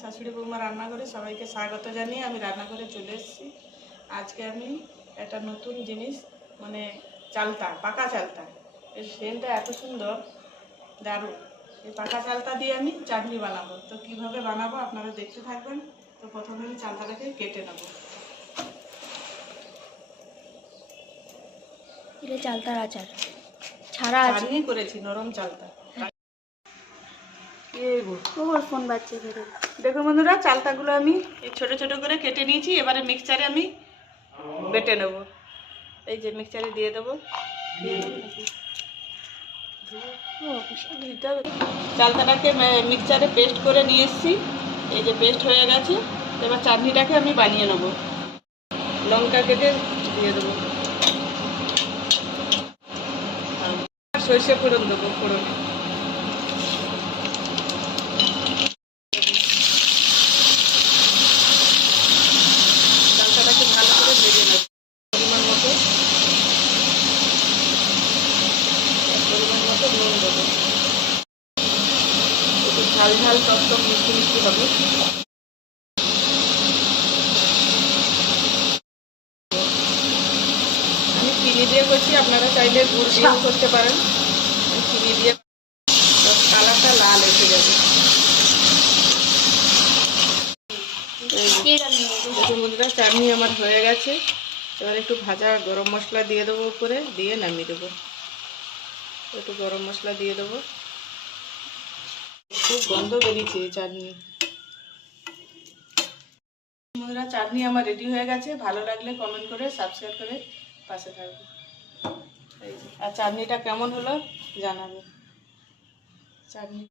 শাশুড়ি বৌমা রান্নাঘরে সবাইকে স্বাগত জানিয়ে আমি রান্নাঘরে চলে এসেছি। আজকে আমি একটা নতুন জিনিস মানে চালতা, পাকা চালতা, এর সেন্টটা এত সুন্দর, দারুণ। এই পাকা চালতা দিয়ে আমি চাটনি বানাবো। তো কিভাবে বানাবো আপনারা দেখতে থাকবেন। তো প্রথমে আমি চালতাটাকে কেটে নেব। এটা চালতার আচার ছাড়া আছে, চাটনি করেছি নরম চালতা। ফোন বাজছে। দেখো বন্ধুরা, চালতাগুলো আমি এই ছোট ছোট করে কেটে নিয়েছি। এবারে মিক্সচারে আমি বেটে নেব। এই যে মিক্সচারে দিয়ে দেবো। চালতাটাকে মিক্সচারে পেস্ট করে নিয়ে এসেছি। এই যে পেস্ট হয়ে গেছে। এবার চাটনিটাকে আমি বানিয়ে নেব। লঙ্কা কেটে দিয়ে দেবো, সর্ষে ফোড়ন দেবো, ফোড়নে চালতাটাকে ভালো করে ভেজে নেব। পরিমাণ মতো নুন দেবো। একটু ঝাল ঝাল টক মিষ্টি মিষ্টি হবে। আমি চিনি দিয়ে করছি, আপনারা চাইলে গুড় দিয়েও করতে পারেন। চিনি দিয়ে কালারটা লাল এসে যাবে। দেখুন বন্ধুরা, চাটনি আমার হয়ে গেছে। এবার একটু ভাজা গরম মশলা দিয়ে দেবো উপরে, দিয়ে নামিয়ে দেবো। একটু গরম মশলা দিয়ে দেবো। খুব গন্ধ বেরিয়েছে চাটনি। বন্ধুরা, চাটনি আমার রেডি হয়ে গেছে। ভালো লাগলে কমেন্ট করে সাবস্ক্রাইব করে পাশে থাকবে। আর চাটনিটা কেমন হলো জানাবে। চাটনি